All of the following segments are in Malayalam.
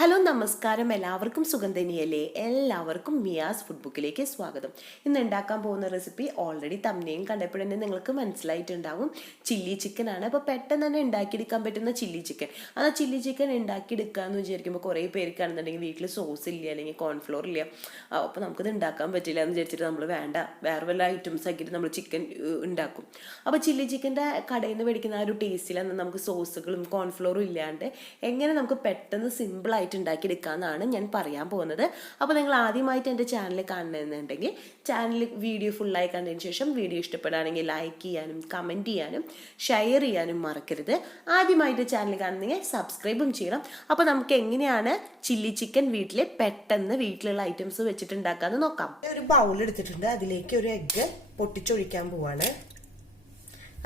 ഹലോ നമസ്കാരം, എല്ലാവർക്കും സുഖം തന്നെയല്ലേ? എല്ലാവർക്കും മിയാസ് ഫുഡ് ബുക്കിലേക്ക് സ്വാഗതം. ഇന്ന് ഉണ്ടാക്കാൻ പോകുന്ന റെസിപ്പി ഓൾറെഡി തമ്മിലും കണ്ടപ്പോൾ തന്നെ നിങ്ങൾക്ക് മനസ്സിലായിട്ടുണ്ടാവും. ചില്ലി ചിക്കൻ ആണ്. അപ്പോൾ പെട്ടെന്ന് തന്നെ ഉണ്ടാക്കിയെടുക്കാൻ പറ്റുന്ന ചില്ലി ചിക്കൻ. ആ ചില്ലി ചിക്കൻ ഉണ്ടാക്കിയെടുക്കുക എന്ന് വിചാരിക്കുമ്പോൾ കുറേ പേർക്കാണെന്നുണ്ടെങ്കിൽ വീട്ടിൽ സോസ് ഇല്ല, അല്ലെങ്കിൽ കോൺഫ്ലോർ ഇല്ല, അപ്പോൾ നമുക്കത് ഉണ്ടാക്കാൻ പറ്റില്ല എന്ന് വിചാരിച്ചിട്ട് നമ്മൾ വേണ്ട വേറെ വല്ല ഐറ്റംസ് ആക്കിയിട്ട് നമ്മൾ ചിക്കൻ ഉണ്ടാക്കും. അപ്പോൾ ചില്ലി ചിക്കൻ്റെ കടയിൽ നിന്ന് മേടിക്കുന്ന ആ ഒരു ടേസ്റ്റിലാണ് നമുക്ക് സോസുകളും കോൺഫ്ലോറും ഇല്ലാണ്ട് എങ്ങനെ നമുക്ക് പെട്ടെന്ന് സിമ്പിളായിട്ട് ഉണ്ടാക്കിയെടുക്കാമെന്നാണ് ഞാൻ പറയാൻ പോകുന്നത്. അപ്പോൾ നിങ്ങൾ ആദ്യമായിട്ട് എൻ്റെ ചാനൽ കാണുന്നുണ്ടെങ്കിൽ ചാനൽ വീഡിയോ ഫുള്ളായി കണ്ടതിന് ശേഷം വീഡിയോ ഇഷ്ടപ്പെടുകയാണെങ്കിൽ ലൈക്ക് ചെയ്യാനും കമൻറ്റ് ചെയ്യാനും ഷെയർ ചെയ്യാനും മറക്കരുത്. ആദ്യമായിട്ട് ചാനൽ കാണുന്നെങ്കിൽ സബ്സ്ക്രൈബും ചെയ്യണം. അപ്പോൾ നമുക്ക് എങ്ങനെയാണ് ചില്ലി ചിക്കൻ പെട്ടെന്ന് വീട്ടിലുള്ള ഐറ്റംസ് വെച്ചിട്ട് ഉണ്ടാക്കാമെന്ന് നോക്കാം. ഒരു ബൗൾ എടുത്തിട്ടുണ്ട്, അതിലേക്ക് ഒരു എഗ്ഗ് പൊട്ടിച്ചൊഴിക്കാൻ പോവാണ്.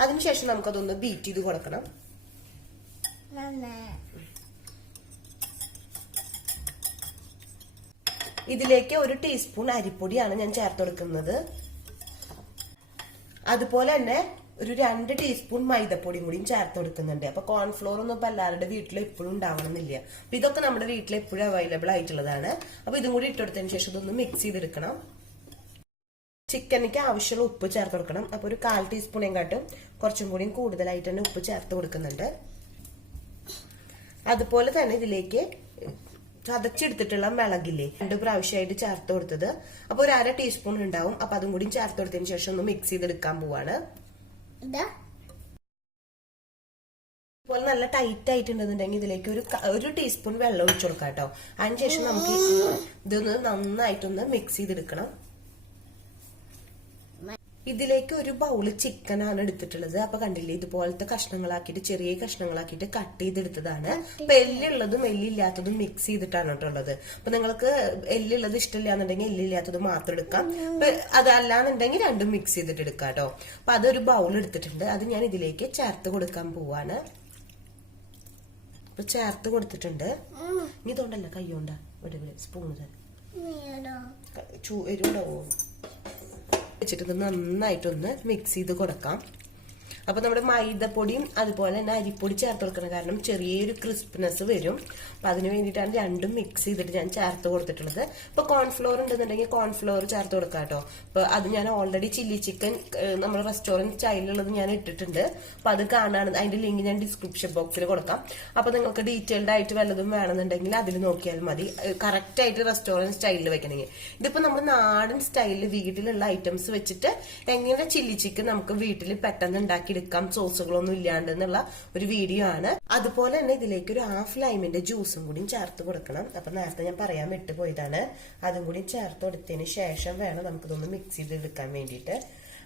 അതിനുശേഷം നമുക്കതൊന്ന് ബീറ്റ് ചെയ്ത് കൊടുക്കണം. ഇതിലേക്ക് ഒരു ടീസ്പൂൺ അരിപ്പൊടിയാണ് ഞാൻ ചേർത്ത് കൊടുക്കുന്നത്. അതുപോലെ തന്നെ ഒരു 2 ടീസ്പൂൺ മൈദപ്പൊടിയും കൂടിയും ചേർത്ത് കൊടുക്കുന്നുണ്ട്. അപ്പൊ കോൺഫ്ലോർ ഒന്നും ഇപ്പൊ എല്ലാവരുടെ വീട്ടിൽ എപ്പോഴും ഉണ്ടാവണമെന്നില്ല. അപ്പൊ ഇതൊക്കെ നമ്മുടെ വീട്ടിൽ എപ്പോഴും അവൈലബിൾ ആയിട്ടുള്ളതാണ്. അപ്പൊ ഇതും കൂടി ഇട്ടെടുത്തതിന് ശേഷം ഇതൊന്ന് മിക്സ് ചെയ്തെടുക്കണം. ചിക്കനിക്ക് ആവശ്യമുള്ള ഉപ്പ് ചേർത്ത് കൊടുക്കണം. അപ്പൊ ഒരു 1/4 ടീസ്പൂണേക്കാട്ടും കുറച്ചും കൂടി കൂടുതലായിട്ട് തന്നെ ഉപ്പ് ചേർത്ത് കൊടുക്കുന്നുണ്ട്. അതുപോലെ തന്നെ ഇതിലേക്ക് ചതച്ചെടുത്തിട്ടുള്ള മിളകില്ലേ 2 പ്രാവശ്യമായിട്ട് ചേർത്ത് കൊടുത്തത്. അപ്പൊ ഒരു 1/2 ടീസ്പൂൺ ഉണ്ടാവും. അപ്പൊ അതും കൂടി ചേർത്ത് കൊടുത്തതിന് ശേഷം ഒന്ന് മിക്സ് ചെയ്തെടുക്കാൻ പോവാണ്. അതുപോലെ നല്ല ടൈറ്റ് ആയിട്ടുണ്ടെന്നുണ്ടെങ്കിൽ ഇതിലേക്ക് ഒരു ടീസ്പൂൺ വെള്ളം ഒഴിച്ചു കൊടുക്കാം കേട്ടോ. അതിനുശേഷം നമുക്ക് ഇതൊന്ന് നന്നായിട്ടൊന്ന് മിക്സ് ചെയ്തെടുക്കണം. ഇതിലേക്ക് ഒരു ബൗള് ചിക്കനാണ് എടുത്തിട്ടുള്ളത്. അപ്പൊ കണ്ടില്ലേ, ഇതുപോലത്തെ കഷ്ണങ്ങളാക്കിയിട്ട് ചെറിയ കഷ്ണങ്ങളാക്കിയിട്ട് കട്ട് ചെയ്തെടുത്തതാണ്. അപ്പൊ എല്ലുള്ളതും എല്ലില്ലാത്തതും മിക്സ് ചെയ്തിട്ടാണ് കേട്ടുള്ളത്. അപ്പൊ നിങ്ങൾക്ക് എല്ലുള്ളത് ഇഷ്ടമില്ല എന്നുണ്ടെങ്കിൽ എല്ലില്ലാത്തത് മാത്രം എടുക്കാം. അപ്പൊ അതല്ലാന്നുണ്ടെങ്കിൽ രണ്ടും മിക്സ് ചെയ്തിട്ട് എടുക്കാം കേട്ടോ. അപ്പൊ അതൊരു ബൗൾ എടുത്തിട്ടുണ്ട്, അത് ഞാൻ ഇതിലേക്ക് ചേർത്ത് കൊടുക്കാൻ പോവാണ്. അപ്പൊ ചേർത്ത് കൊടുത്തിട്ടുണ്ട്. ഇനി ഇതുകൊണ്ടല്ല, കൈ കൊണ്ടാ ഇവിടെ സ്പൂണ് എരിവുണ്ടാവോ വെച്ചിട്ട് നന്നായിട്ടൊന്ന് മിക്സ് ചെയ്ത് കൊടുക്കാം. അപ്പൊ നമ്മുടെ മൈദപ്പൊടിയും അതുപോലെ തന്നെ അരിപ്പൊടി ചേർത്ത് കൊടുക്കണം, കാരണം ചെറിയൊരു ക്രിസ്പിനെസ് വരും. അപ്പൊ അതിന് വേണ്ടിയിട്ടാണ് രണ്ടും മിക്സ് ചെയ്തിട്ട് ഞാൻ ചേർത്ത് കൊടുത്തിട്ടുള്ളത്. ഇപ്പൊ കോൺഫ്ലോർ ഉണ്ടെന്നുണ്ടെങ്കിൽ കോൺഫ്ലോർ ചേർത്ത് കൊടുക്കാം കേട്ടോ. അപ്പൊ അത് ഞാൻ ഓൾറെഡി ചില്ലി ചിക്കൻ നമ്മുടെ റെസ്റ്റോറന്റ് സ്റ്റൈലുള്ളത് ഞാൻ ഇട്ടിട്ടുണ്ട്. അപ്പൊ അത് കാണാണ്, അതിന്റെ ലിങ്ക് ഞാൻ ഡിസ്ക്രിപ്ഷൻ ബോക്സിൽ കൊടുക്കാം. അപ്പൊ നിങ്ങൾക്ക് ഡീറ്റെയിൽഡ് ആയിട്ട് വല്ലതും വേണമെന്നുണ്ടെങ്കിൽ അതിൽ നോക്കിയാൽ മതി, കറക്റ്റ് ആയിട്ട് റെസ്റ്റോറന്റ് സ്റ്റൈലിൽ വെക്കണമെങ്കിൽ. ഇതിപ്പോ നമ്മൾ നാടൻ സ്റ്റൈലിൽ വീട്ടിലുള്ള ഐറ്റംസ് വെച്ചിട്ട് എങ്ങനെ ചില്ലി ചിക്കൻ നമുക്ക് വീട്ടിൽ പെട്ടെന്ന് ഉണ്ടാക്കി എടുക്കാം, സോസുകളൊന്നും ഇല്ലാണ്ട് എന്നുള്ള ഒരു വീഡിയോ ആണ്. അതുപോലെ തന്നെ ഇതിലേക്ക് ഒരു 1/2 ലൈമിന്റെ ജ്യൂസും കൂടി ചേർത്ത് കൊടുക്കണം. അപ്പൊ നേരത്തെ ഞാൻ പറയാൻ വിട്ടുപോയതാണ്. അതും കൂടി ചേർത്ത് കൊടുത്തതിന് ശേഷം വേണം നമുക്കിതൊന്ന് മിക്സ് ചെയ്തെടുക്കാൻ വേണ്ടിയിട്ട്.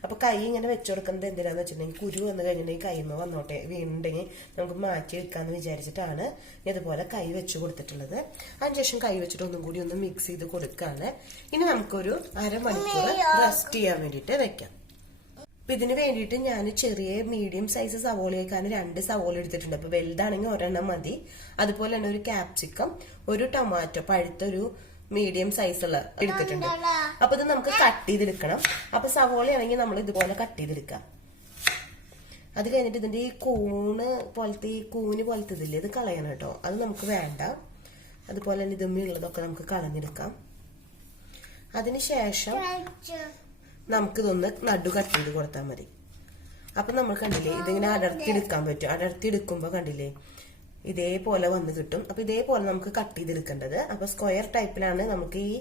അപ്പൊ കൈ ഇങ്ങനെ വെച്ചു കൊടുക്കുന്നത് എന്തിനാന്ന് വെച്ചിട്ടുണ്ടെങ്കിൽ കുരു വന്നു കഴിഞ്ഞിട്ടുണ്ടെങ്കിൽ കൈമ വന്നോട്ടെ, വീണുണ്ടെങ്കിൽ നമുക്ക് മാറ്റി എടുക്കാന്ന് വിചാരിച്ചിട്ടാണ് ഇതുപോലെ കൈ വെച്ച് കൊടുത്തിട്ടുള്ളത്. അതിനുശേഷം കൈ വെച്ചിട്ട് ഒന്നും കൂടി ഒന്ന് മിക്സ് ചെയ്ത് കൊടുക്കാണ്. ഇനി നമുക്കൊരു 1/2 മണിക്കൂർ റെസ്റ്റ് ചെയ്യാൻ വേണ്ടിയിട്ട് വെക്കാം. അപ്പൊ ഇതിന് വേണ്ടിയിട്ട് ഞാൻ ചെറിയ മീഡിയം സൈസ് സവോളയേക്കാൾ 2 സവോള എടുത്തിട്ടുണ്ട്. അപ്പൊ വലുതാണെങ്കിൽ 1 മതി. അതുപോലെ തന്നെ ഒരു ക്യാപ്സിക്കം, ഒരു ടൊമാറ്റോ പഴുത്തൊരു മീഡിയം സൈസുള്ള എടുത്തിട്ടുണ്ട്. അപ്പൊ ഇത് നമുക്ക് കട്ട് ചെയ്തെടുക്കണം. അപ്പൊ സവോളയാണെങ്കിൽ നമ്മൾ ഇതുപോലെ കട്ട് ചെയ്തെടുക്കാം. അത് കഴിഞ്ഞിട്ട് ഇതിന്റെ ഈ കൂണ് പോലത്തെ ഇതില്ലേ, ഇത് കളയണം കേട്ടോ. അത് നമുക്ക് വേണ്ട. അതുപോലെ തന്നെ ഇതുമ്മയുള്ളതൊക്കെ നമുക്ക് കളഞ്ഞെടുക്കാം. അതിനുശേഷം നമുക്കിതൊന്ന് നടു കട്ട് ചെയ്ത് കൊടുത്താൽ മതി. അപ്പൊ നമ്മൾ കണ്ടില്ലേ, ഇതിങ്ങനെ അടർത്തിയെടുക്കാൻ പറ്റും. അടർത്തിയെടുക്കുമ്പോ കണ്ടില്ലേ ഇതേപോലെ വന്ന് കിട്ടും. അപ്പൊ ഇതേപോലെ നമുക്ക് കട്ട് ചെയ്തെടുക്കേണ്ടത്. അപ്പൊ സ്ക്വയർ ടൈപ്പിലാണ് നമുക്ക് ഈ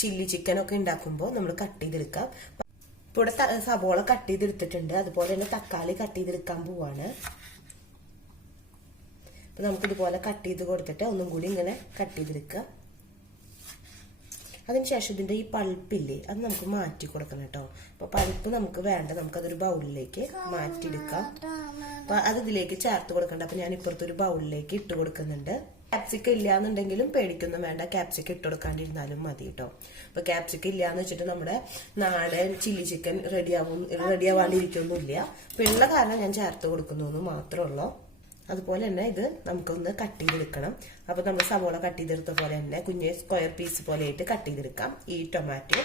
ചില്ലി ചിക്കൻ ഒക്കെ ഉണ്ടാക്കുമ്പോൾ നമ്മൾ കട്ട് ചെയ്തെടുക്കാം. ഇപ്പൊ ഇവിടെ സവോള കട്ട് ചെയ്തെടുത്തിട്ടുണ്ട്. അതുപോലെ തന്നെ തക്കാളി കട്ട് ചെയ്തെടുക്കാൻ പോവാണ്. അപ്പൊ നമുക്കിതുപോലെ കട്ട് ചെയ്ത് കൊടുത്തിട്ട് ഒന്നും കൂടി ഇങ്ങനെ കട്ട് ചെയ്തെടുക്കാം. അതിനുശേഷം ഇതിന്റെ ഈ പൾപ്പില്ലേ, അത് നമുക്ക് മാറ്റി കൊടുക്കണം കേട്ടോ. അപ്പൊ പൾപ്പ് നമുക്ക് വേണ്ട, നമുക്കതൊരു ബൗളിലേക്ക് മാറ്റിയെടുക്കാം. അപ്പൊ അത് ഇതിലേക്ക് ചേർത്ത് കൊടുക്കണ്ട. അപ്പൊ ഞാൻ ഇപ്പുറത്തൊരു ബൗളിലേക്ക് ഇട്ട് കൊടുക്കുന്നുണ്ട്. ക്യാപ്സിക്കം ഇല്ലാന്നുണ്ടെങ്കിലും പേടിക്കൊന്നും വേണ്ട, ക്യാപ്സിക്കം ഇട്ട് കൊടുക്കാണ്ടിരുന്നാലും മതി കേട്ടോ. അപ്പൊ ക്യാപ്സിക്കം ഇല്ലാന്ന് വെച്ചിട്ട് നമ്മുടെ നാടൻ ചില്ലി ചിക്കൻ റെഡിയാവാണ്ടിരിക്കൊന്നുമില്ല. അപ്പൊ ഉള്ള കാരണം ഞാൻ ചേർത്ത് കൊടുക്കുന്നു മാത്രമേ ഉള്ളൂ. അതുപോലെ തന്നെ ഇത് നമുക്കൊന്ന് കട്ട് ചെയ്തെടുക്കണം. അപ്പൊ നമ്മൾ സവോള കട്ട് ചെയ്തെടുത്ത പോലെ തന്നെ കുഞ്ഞ് സ്ക്വയർ പീസ് പോലെ ആയിട്ട് കട്ട് ചെയ്തെടുക്കാം. ഈ ടൊമാറ്റോ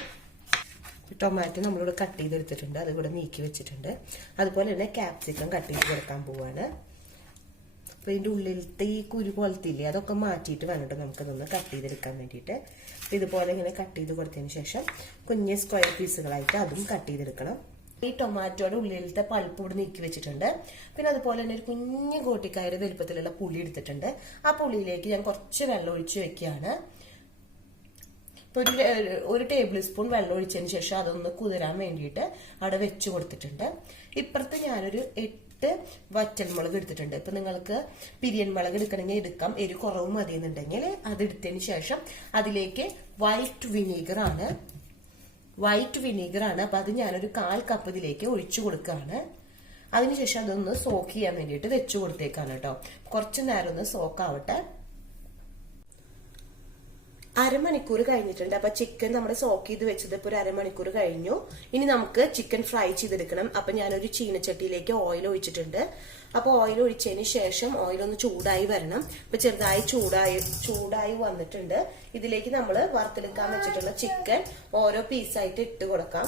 നമ്മളിവിടെ കട്ട് ചെയ്തെടുത്തിട്ടുണ്ട്, അതിവിടെ നീക്കി വെച്ചിട്ടുണ്ട്. അതുപോലെ തന്നെ ക്യാപ്സിക്കം കട്ട് ചെയ്ത് കൊടുക്കാൻ പോവാണ്. അപ്പൊ ഇതിന്റെ ഉള്ളിലത്തെ ഈ കുരു പോലത്തെ ഇല്ലേ അതൊക്കെ മാറ്റിയിട്ട് വേണം നമുക്കിതൊന്ന് കട്ട് ചെയ്തെടുക്കാൻ വേണ്ടിയിട്ട്. ഇതുപോലെ ഇങ്ങനെ കട്ട് ചെയ്ത് കൊടുത്തതിന് ശേഷം കുഞ്ഞ് സ്ക്വയർ പീസുകളായിട്ട് അതും കട്ട് ചെയ്തെടുക്കണം. ഈ ടൊമാറ്റോയുടെ ഉള്ളിലത്തെ പൾപ്പ് ഇവിടെ നീക്കി വെച്ചിട്ടുണ്ട്. പിന്നെ അതുപോലെ തന്നെ ഒരു കുഞ്ഞു ഗോട്ടിക്കായുടെ വലുപ്പത്തിലുള്ള പുളി എടുത്തിട്ടുണ്ട്. ആ പുളിയിലേക്ക് ഞാൻ കുറച്ച് വെള്ളം ഒഴിച്ച് വെക്കുകയാണ്. ഇപ്പൊ ഒരു ടേബിൾ സ്പൂൺ വെള്ളം ഒഴിച്ചതിന് ശേഷം അതൊന്ന് കുതിരാൻ വേണ്ടിയിട്ട് അവിടെ വെച്ച് കൊടുത്തിട്ടുണ്ട്. ഇപ്പുറത്ത് ഞാനൊരു 8 വറ്റൽമുളക് എടുത്തിട്ടുണ്ട്. ഇപ്പൊ നിങ്ങൾക്ക് പിരിയൻ മുളക് എടുക്കണമെങ്കിൽ എടുക്കാം. എരി കുറവ് മതി എന്നുണ്ടെങ്കിൽ അത് എടുത്തതിന് ശേഷം അതിലേക്ക് വൈറ്റ് വിനീഗർ ആണ്. അപ്പൊ അത് ഞാനൊരു 1/4 കപ്പ് ഇതിലേക്ക് ഒഴിച്ചു കൊടുക്കുകയാണ്. അതിനുശേഷം അതൊന്ന് സോക്ക് ചെയ്യാൻ വേണ്ടിയിട്ട് വെച്ചു കൊടുത്തേക്കാണ് കേട്ടോ. കുറച്ചു നേരം ഒന്ന് സോക്ക് ആവട്ടെ. അരമണിക്കൂർ കഴിഞ്ഞിട്ടുണ്ട്. അപ്പൊ ചിക്കൻ നമ്മൾ സോക്ക് ചെയ്ത് വെച്ചത് ഇപ്പൊ ഒരു അരമണിക്കൂർ കഴിഞ്ഞു. ഇനി നമുക്ക് ചിക്കൻ ഫ്രൈ ചെയ്തെടുക്കണം. അപ്പൊ ഞാനൊരു ചീനച്ചട്ടിയിലേക്ക് ഓയിൽ ഒഴിച്ചിട്ടുണ്ട്. അപ്പൊ ഓയിൽ ഒഴിച്ചതിന് ശേഷം ഓയിൽ ഒന്ന് ചൂടായി വരണം. ഇപ്പൊ ചെറുതായി ചൂടായി വന്നിട്ടുണ്ട്. ഇതിലേക്ക് നമ്മൾ വറുത്തെടുക്കാൻ വെച്ചിട്ടുള്ള ചിക്കൻ ഓരോ പീസായിട്ട് ഇട്ട് കൊടുക്കാം.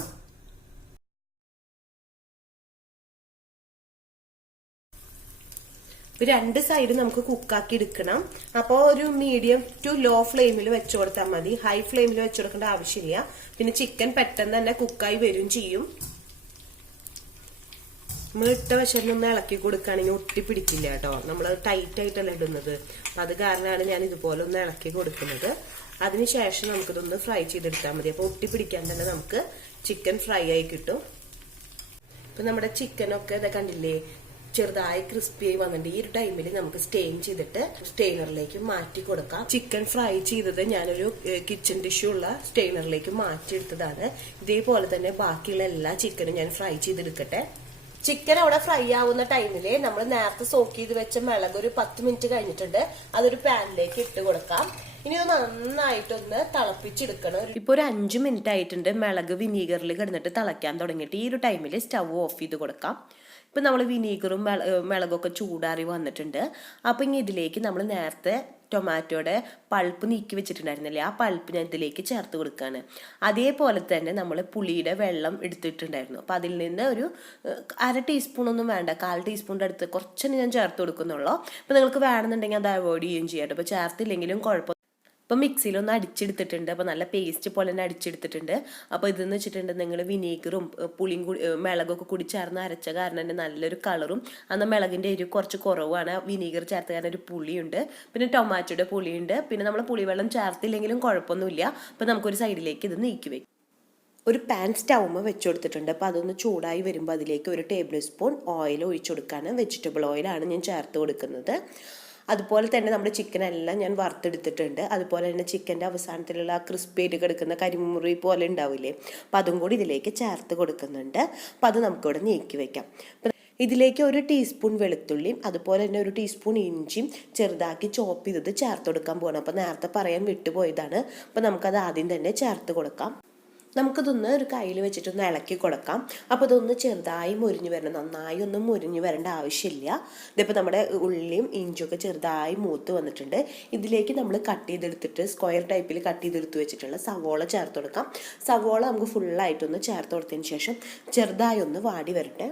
രണ്ട് സൈഡ് നമുക്ക് കുക്കാക്കി എടുക്കണം. അപ്പോൾ ഒരു മീഡിയം ടു ലോ ഫ്ലെയിമിൽ വെച്ചു കൊടുത്താൽ മതി. ഹൈ ഫ്ലെയിമിൽ വെച്ചു കൊടുക്കേണ്ട ആവശ്യമില്ല. പിന്നെ ചിക്കൻ പെട്ടെന്ന് തന്നെ കുക്കായി വരും ചെയ്യും. നമ്മൾ ഇട്ട വശമൊന്ന് ഇളക്കി കൊടുക്കുകയാണെങ്കിൽ ഒട്ടിപ്പിടിക്കില്ല കേട്ടോ. നമ്മൾ ടൈറ്റ് ആയിട്ടല്ല ഇടുന്നത്. അത് കാരണമാണ് ഞാൻ ഇതുപോലെ ഒന്ന് ഇളക്കി കൊടുക്കുന്നത്. അതിനുശേഷം നമുക്കിതൊന്ന് ഫ്രൈ ചെയ്തെടുത്താൽ മതി. അപ്പൊ ഒട്ടിപ്പിടിക്കാൻ തന്നെ നമുക്ക് ചിക്കൻ ഫ്രൈ ആയി കിട്ടും. ഇപ്പൊ നമ്മുടെ ചിക്കനൊക്കെ ഇതൊക്കെ കണ്ടില്ലേ, ചെറുതായി ക്രിസ്പി ആയി വന്നിട്ടുണ്ട്. ഈ ഒരു ടൈമിൽ നമുക്ക് സ്റ്റെയിൻ ചെയ്തിട്ട് സ്റ്റെയിനറിലേക്ക് മാറ്റി കൊടുക്കാം. ചിക്കൻ ഫ്രൈ ചെയ്തത് ഞാനൊരു കിച്ചൺ ടിഷ്യൂ ഉള്ള സ്റ്റെയിനറിലേക്ക് മാറ്റിയെടുത്തതാണ്. ഇതേപോലെ തന്നെ ബാക്കിയുള്ള എല്ലാ ചിക്കനും ഞാൻ ഫ്രൈ ചെയ്തെടുക്കട്ടെ. ചിക്കൻ അവിടെ ഫ്രൈ ആവുന്ന ടൈമില് നമ്മൾ നേരത്തെ സോക്ക് ചെയ്ത് വെച്ച മിളക് ഒരു 10 മിനിറ്റ് കഴിഞ്ഞിട്ടുണ്ട്. അതൊരു പാനിലേക്ക് ഇട്ട് കൊടുക്കാം. ഇനി ഒന്ന് നന്നായിട്ടൊന്ന് തിളപ്പിച്ചെടുക്കണം. ഇപ്പൊ ഒരു 5 മിനിറ്റ് ആയിട്ടുണ്ട്. മിളക് വിനീഗറിൽ കിടന്നിട്ട് തിളയ്ക്കാൻ തുടങ്ങിയിട്ട്. ഈ ഒരു ടൈമിൽ സ്റ്റവ് ഓഫ് ചെയ്ത് കൊടുക്കാം. ഇപ്പം നമ്മൾ വിനീഗറും മിളകൊക്കെ ചൂടാറി വന്നിട്ടുണ്ട്. അപ്പം ഇനി ഇതിലേക്ക് നമ്മൾ നേരത്തെ ടൊമാറ്റോയുടെ പൾപ്പ് നീക്കി വെച്ചിട്ടുണ്ടായിരുന്നില്ലേ, ആ പൾപ്പ് ഞാൻ ഇതിലേക്ക് ചേർത്ത് കൊടുക്കുകയാണ്. അതേപോലെ തന്നെ നമ്മൾ പുളിയുടെ വെള്ളം എടുത്തിട്ടുണ്ടായിരുന്നു. അപ്പം അതിൽ നിന്ന് ഒരു 1/2 ടീസ്പൂണൊന്നും വേണ്ട, 1/4 ടീസ്പൂണിൻ്റെ അടുത്ത് കുറച്ചൊന്നും ഞാൻ ചേർത്ത് കൊടുക്കുന്നുള്ളൂ. അപ്പം നിങ്ങൾക്ക് വേണമെന്നുണ്ടെങ്കിൽ അത് അവോയ്ഡ് ചെയ്യുകയും ചെയ്യാം. അപ്പോൾ ചേർത്തില്ലെങ്കിലും കുഴപ്പം. ഇപ്പം മിക്സിയിലൊന്ന് അടിച്ചെടുത്തിട്ടുണ്ട്. അപ്പോൾ നല്ല പേസ്റ്റ് പോലെ തന്നെ അടിച്ചെടുത്തിട്ടുണ്ട്. അപ്പോൾ ഇതെന്ന് വെച്ചിട്ടുണ്ട് നിങ്ങൾ വിനീഗറും പുളിയും മിളകൊക്കെ കൂടി ചേർന്ന് അരച്ച കാരണം തന്നെ നല്ലൊരു കളറും, അന്ന് മിളകിൻ്റെ എരിവ് കുറച്ച് കുറവാണ്. വിനീഗർ ചേർത്ത് കാരണം ഒരു പുളിയുണ്ട്, പിന്നെ ടൊമാറ്റോയുടെ പുളിയുണ്ട്. പിന്നെ നമ്മൾ പുളിവെള്ളം ചേർത്തില്ലെങ്കിലും കുഴപ്പമൊന്നുമില്ല. അപ്പോൾ നമുക്കൊരു സൈഡിലേക്ക് ഇത് നീക്കി വയ്ക്കും. ഒരു പാൻ സ്റ്റൗമ്മ വെച്ച് കൊടുത്തിട്ടുണ്ട്. അപ്പോൾ അതൊന്ന് ചൂടായി വരുമ്പോൾ അതിലേക്ക് ഒരു ടേബിൾ സ്പൂൺ ഓയിൽ ഒഴിച്ചു കൊടുക്കുകയാണ്. വെജിറ്റബിൾ ഓയിലാണ് ഞാൻ ചേർത്ത് കൊടുക്കുന്നത്. അതുപോലെ തന്നെ നമ്മുടെ ചിക്കനെല്ലാം ഞാൻ വറുത്തെടുത്തിട്ടുണ്ട്. അതുപോലെ തന്നെ ചിക്കൻ്റെ അവസാനത്തിലുള്ള ക്രിസ്പി ആയിട്ട് കിടക്കുന്ന കരിമുറി പോലെ ഉണ്ടാവില്ലേ, അപ്പം അതും കൂടി ഇതിലേക്ക് ചേർത്ത് കൊടുക്കുന്നുണ്ട്. അപ്പം അത് നമുക്കിവിടെ നീക്കി വെക്കാം. ഇതിലേക്ക് ഒരു ടീസ്പൂൺ വെളുത്തുള്ളിയും അതുപോലെ തന്നെ ഒരു ടീസ്പൂൺ ഇഞ്ചിയും ചെറുതാക്കി ചോപ്പ് ചെയ്തത് ചേർത്ത് കൊടുക്കാൻ പോകണം. അപ്പം നേരത്തെ പറയാൻ വിട്ടുപോയതാണ്. അപ്പം നമുക്കത് ആദ്യം തന്നെ ചേർത്ത് കൊടുക്കാം. നമുക്കിതൊന്ന് ഒരു കയ്യിൽ വെച്ചിട്ടൊന്ന് ഇളക്കി കൊടുക്കാം. അപ്പോൾ ഇതൊന്ന് ചെറുതായി മുരിഞ്ഞു വരണം. നന്നായി ഒന്നും മുരിഞ്ഞു വരേണ്ട ആവശ്യമില്ല. ഇതിപ്പോൾ നമ്മുടെ ഉള്ളിയും ഇഞ്ചിയൊക്കെ ചെറുതായി മൂത്ത് വന്നിട്ടുണ്ട്. ഇതിലേക്ക് നമ്മൾ കട്ട് ചെയ്തെടുത്തിട്ട് സ്ക്വയർ ടൈപ്പിൽ കട്ട് ചെയ്തെടുത്ത് വെച്ചിട്ടുള്ള സവോള ചേർത്ത് കൊടുക്കാം. സവോള നമുക്ക് ഫുള്ളായിട്ടൊന്ന് ചേർത്ത് കൊടുത്തതിന് ശേഷം ചെറുതായി ഒന്ന് വാടി വരട്ടെ.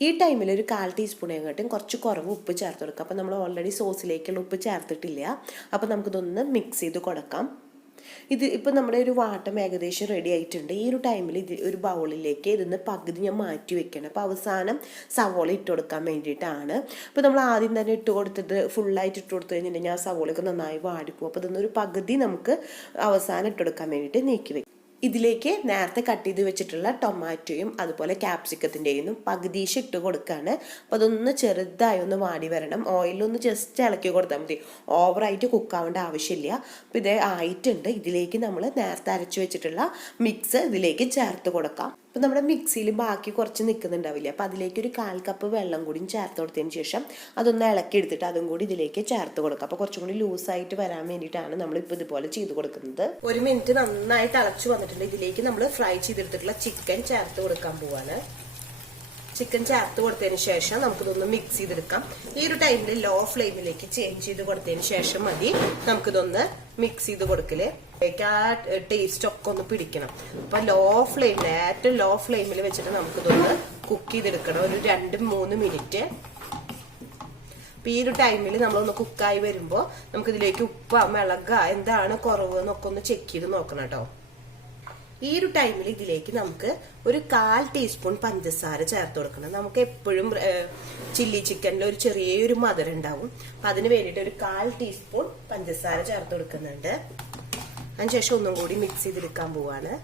ഈ ടൈമിൽ ഒരു 1/4 ടീസ്പൂണേക്കാട്ടും കുറച്ച് കുറവ് ഉപ്പ് ചേർത്ത് കൊടുക്കാം. അപ്പോൾ നമ്മൾ ഓൾറെഡി സോസിലേക്കുള്ള ഉപ്പ് ചേർത്തിട്ടില്ല. അപ്പോൾ നമുക്കിതൊന്ന് മിക്സ് ചെയ്ത് കൊടുക്കാം. ഇത് ഇപ്പം നമ്മുടെ ഒരു വാട്ടം ഏകദേശം റെഡി ആയിട്ടുണ്ട്. ഈ ഒരു ടൈമിൽ ഇത് ഒരു ബൗളിലേക്ക് ഇതിന്ന് പകുതി ഞാൻ മാറ്റി വെക്കണം. അപ്പോൾ അവസാനം സവോള ഇട്ട് കൊടുക്കാൻ വേണ്ടിയിട്ടാണ്. അപ്പോൾ നമ്മൾ ആദ്യം തന്നെ ഇട്ട് കൊടുത്തിട്ട് ഫുള്ളായിട്ട് ഇട്ട് കൊടുത്തു കഴിഞ്ഞിട്ടുണ്ടെങ്കിൽ ആ സവോളയൊക്കെ നന്നായി വാടിപ്പോകും. അപ്പോൾ ഇതൊന്നൊരു പകുതി നമുക്ക് അവസാനം ഇട്ട് കൊടുക്കാൻ വേണ്ടിയിട്ട് നീക്കി വെക്കും. ഇതിലേക്ക് നേരത്തെ കട്ട് ചെയ്ത് വെച്ചിട്ടുള്ള ടൊമാറ്റോയും അതുപോലെ ക്യാപ്സിക്കത്തിൻ്റെയും പകുതീശ് ഇട്ട് കൊടുക്കുകയാണ്. അപ്പോൾ അതൊന്ന് ചെറുതായി ഒന്ന് വാടി വരണം. ഓയിലൊന്ന് ജസ്റ്റ് ഇളക്കി കൊടുത്താൽ മതി, ഓവറായിട്ട് കുക്കാവേണ്ട ആവശ്യമില്ല. അപ്പോൾ ഇത് ആയിട്ടുണ്ട്. ഇതിലേക്ക് നമ്മൾ നേരത്തെ അരച്ചു വെച്ചിട്ടുള്ള മിക്സ് ഇതിലേക്ക് ചേർത്ത് കൊടുക്കാം. അപ്പോൾ നമ്മുടെ മിക്സിയിൽ ബാക്കി കുറച്ച് നിൽക്കുന്നുണ്ടാവില്ല. അപ്പോൾ അതിലേക്ക് ഒരു 1/4 കപ്പ് വെള്ളം കൂടി ചേർത്ത് കൊടുത്തതിന് ശേഷം അതൊന്ന് ഇളക്കി എടുത്തിട്ട് അതും കൂടി ഇതിലേക്ക് ചേർത്ത് കൊടുക്കാം. അപ്പോൾ കുറച്ചും കൂടി ലൂസായിട്ട് വരാൻ വേണ്ടിയിട്ടാണ് നമ്മളിപ്പോൾ ഇതുപോലെ ചെയ്ത് കൊടുക്കുന്നത്. 1 മിനിറ്റ് നന്നായി തിളച്ച് വന്നിട്ടുണ്ട്. ഇതിലേക്ക് നമ്മൾ ഫ്രൈ ചെയ്തെടുത്തിട്ടുള്ള ചിക്കൻ ചേർത്ത് കൊടുക്കാൻ പോവാണ്. ചിക്കൻ ചേർത്ത് കൊടുത്തതിന് ശേഷം നമുക്കിതൊന്ന് മിക്സ് ചെയ്തെടുക്കാം. ഈ ഒരു ടൈമിൽ ലോ ഫ്ലെയിമിലേക്ക് ചേഞ്ച് ചെയ്ത് കൊടുത്തതിന് ശേഷം മതി നമുക്കിതൊന്ന് മിക്സ് ചെയ്ത് കൊടുക്കല്. ആ ടേസ്റ്റ് ഒക്കെ ഒന്ന് പിടിക്കണം. അപ്പൊ ഏറ്റവും ലോ ഫ്ലെയിമിൽ വെച്ചിട്ട് നമുക്കിതൊന്ന് കുക്ക് ചെയ്തെടുക്കണം ഒരു 2-3 മിനിറ്റ്. അപ്പോൾ ഈ ഒരു ടൈമിൽ നമ്മളൊന്ന് കുക്കായി വരുമ്പോൾ നമുക്കിതിലേക്ക് ഉപ്പ് മിളക എന്താണ് കുറവ് എന്നൊക്കെ ഒന്ന് ചെക്ക് ചെയ്ത് നോക്കണം കേട്ടോ. ഈ ഒരു ടൈമിൽ ഇതിലേക്ക് നമുക്ക് ഒരു 1/4 ടീസ്പൂൺ പഞ്ചസാര ചേർത്ത് കൊടുക്കണം. നമുക്ക് എപ്പോഴും ചില്ലി ചിക്കനിൽ ഒരു ചെറിയൊരു മധുരം ഉണ്ടാവും. അപ്പം അതിന് വേണ്ടിയിട്ട് ഒരു 1/4 ടീസ്പൂൺ പഞ്ചസാര ചേർത്ത് കൊടുക്കുന്നുണ്ട്. അതിനുശേഷം ഒന്നും കൂടി മിക്സ് ചെയ്തെടുക്കാൻ പോവാണ്.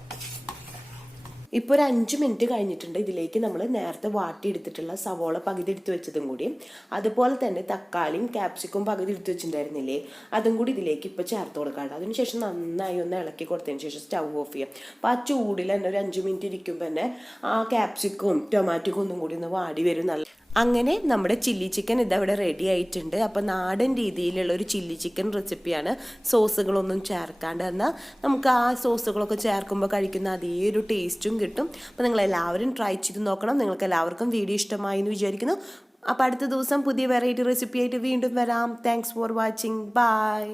ഇപ്പോൾ ഒരു 5 മിനിറ്റ് കഴിഞ്ഞിട്ടുണ്ട്. ഇതിലേക്ക് നമ്മൾ നേരത്തെ വാട്ടിയെടുത്തിട്ടുള്ള സവോള പകുതി എടുത്ത് വെച്ചതും കൂടി, അതുപോലെ തന്നെ തക്കാളിയും ക്യാപ്സിക്കും പകുതി എടുത്ത് വെച്ചിട്ടുണ്ടായിരുന്നില്ലേ, അതും കൂടി ഇതിലേക്ക് ഇപ്പോൾ ചേർത്ത് കൊടുക്കാണ്ട്. അതിനുശേഷം നന്നായി ഒന്ന് ഇളക്കി കൊടുത്തതിന് ശേഷം സ്റ്റൗ ഓഫ് ചെയ്യാം. അപ്പോൾ ആ ചൂടിൽ തന്നെ ഒരു 5 മിനിറ്റ് ഇരിക്കുമ്പോൾ തന്നെ ആ ക്യാപ്സിക്കും ടൊമാറ്റോക്കും ഒന്നും കൂടി ഒന്ന് വാടി വരും. അങ്ങനെ നമ്മുടെ ചില്ലി ചിക്കൻ ഇതവിടെ റെഡി ആയിട്ടുണ്ട്. അപ്പോൾ നാടൻ രീതിയിലുള്ള ഒരു ചില്ലി ചിക്കൻ റെസിപ്പിയാണ്, സോസുകളൊന്നും ചേർക്കാണ്ട്. എന്നാൽ നമുക്ക് ആ സോസുകളൊക്കെ ചേർക്കുമ്പോൾ കഴിക്കുന്ന അതേ ഒരു ടേസ്റ്റും കിട്ടും. അപ്പോൾ നിങ്ങൾ എല്ലാവരും ട്രൈ ചെയ്ത് നോക്കണം. നിങ്ങൾക്ക് എല്ലാവർക്കും വീഡിയോ ഇഷ്ടമായി എന്ന് വിചാരിക്കുന്നു. അപ്പോൾ അടുത്ത ദിവസം പുതിയ വെറൈറ്റി റെസിപ്പി ആയിട്ട് വീണ്ടും വരാം. Thanks for watching. ബൈ.